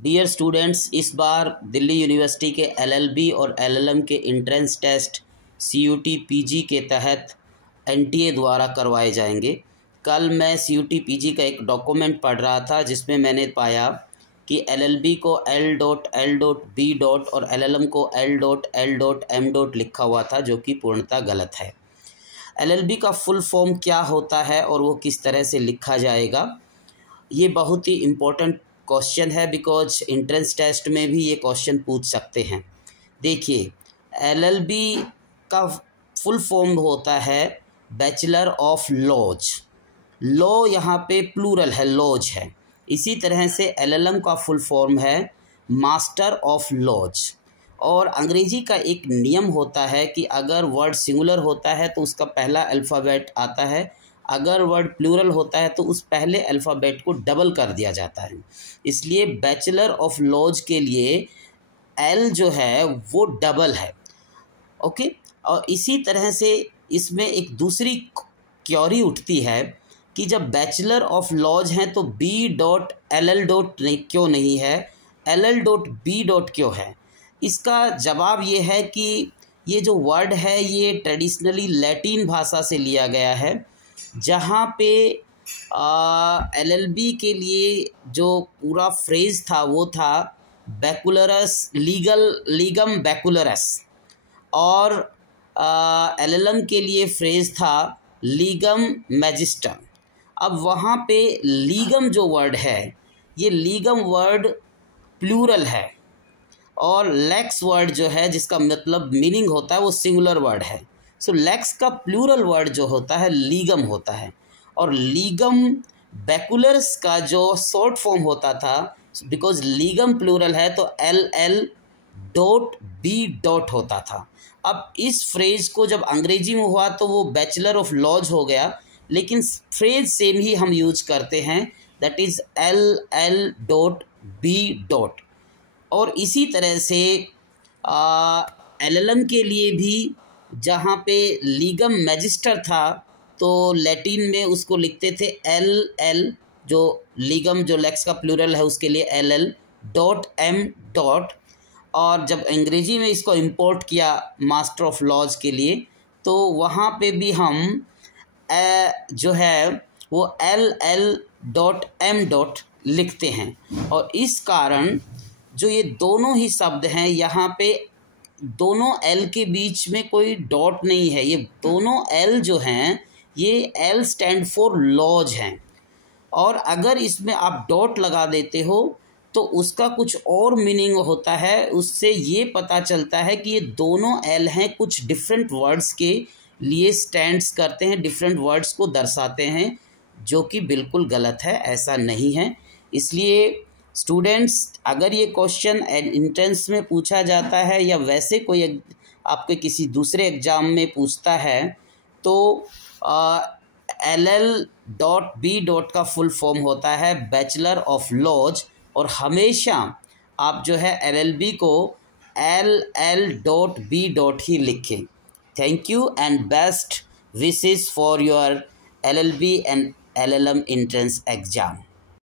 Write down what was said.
Dear students, इस बार Delhi university के LLB और एलएलएम के एंट्रेंस टेस्ट सीयूटी पीजी के तहत एनटीए द्वारा करवाए जाएंगे। कल मैं सीयूटी पीजी का एक डॉक्यूमेंट पढ़ रहा था जिसमें मैंने पाया कि एलएलबी को L.L.B. और एलएलएम को L.L.M. लिखा हुआ था, जो कि पूर्णतः गलत है। एलएलबी का फुल फॉर्म क्या होता है और वो किस तरह से लिखा जाएगा, ये बहुत ही इम्पोर्टेंट क्वेश्चन है, बिकॉज एंट्रेंस टेस्ट में भी ये क्वेश्चन पूछ सकते हैं। देखिए, एलएलबी का फुल फॉर्म होता है बैचलर ऑफ लॉज। लॉ यहाँ पे प्लूरल है, लॉज है। इसी तरह से एलएलएम का फुल फॉर्म है मास्टर ऑफ लॉज। और अंग्रेजी का एक नियम होता है कि अगर वर्ड सिंगुलर होता है तो उसका पहला अल्फ़ाबेट आता है, अगर वर्ड प्लूरल होता है तो उस पहले अल्फ़ाबेट को डबल कर दिया जाता है। इसलिए बैचलर ऑफ लॉज के लिए एल जो है वो डबल है। ओके, और इसी तरह से इसमें एक दूसरी क्वेरी उठती है कि जब बैचलर ऑफ लॉज हैं तो B.LL. क्यों नहीं है, LL.B. क्यों है? इसका जवाब ये है कि ये जो वर्ड है ये ट्रेडिशनली लैटिन भाषा से लिया गया है, जहाँ पे एलएलबी के लिए जो पूरा फ्रेज़ था वो था बैकुलरस, लीगम बैकुलरस, और एलएलएम के लिए फ्रेज़ था लीगम मैजिस्टर। अब वहाँ पे लीगम जो वर्ड है, ये लीगम वर्ड प्लूरल है, और लेक्स वर्ड जो है जिसका मतलब मीनिंग होता है वो सिंगुलर वर्ड है। सो लेक्स का प्लूरल वर्ड जो होता है लीगम होता है, और लीगम बैकुलर्स का जो शॉर्ट फॉर्म होता था, बिकॉज लीगम प्लूरल है तो LL.B. होता था। अब इस फ्रेज़ को जब अंग्रेजी में हुआ तो वो बैचलर ऑफ लॉज हो गया, लेकिन फ्रेज़ सेम ही हम यूज करते हैं, दैट इज़ LL.B. और इसी तरह से एलएलएम के लिए भी जहाँ पे लीगम मैजिस्टर था तो लैटिन में उसको लिखते थे LL, जो लीगम जो लेक्स का प्लूरल है उसके लिए LL.M. और जब अंग्रेजी में इसको इंपोर्ट किया मास्टर ऑफ लॉज के लिए तो वहाँ पे भी हम जो है वो LL.M. लिखते हैं। और इस कारण जो ये दोनों ही शब्द हैं, यहाँ पे दोनों एल के बीच में कोई डॉट नहीं है। ये दोनों एल जो हैं ये एल स्टैंड फॉर लॉज हैं, और अगर इसमें आप डॉट लगा देते हो तो उसका कुछ और मीनिंग होता है। उससे ये पता चलता है कि ये दोनों एल हैं, कुछ डिफरेंट वर्ड्स के लिए स्टैंड्स करते हैं, डिफरेंट वर्ड्स को दर्शाते हैं, जो कि बिल्कुल गलत है, ऐसा नहीं है। इसलिए स्टूडेंट्स, अगर ये क्वेश्चन एंट्रेंस में पूछा जाता है या वैसे कोई आपके किसी दूसरे एग्ज़ाम में पूछता है तो LL.B. का फुल फॉर्म होता है बैचलर ऑफ लॉज, और हमेशा आप जो है LLB को LL.B. ही लिखें। Thank you and best wishes for your LLB and LLM entrance exam.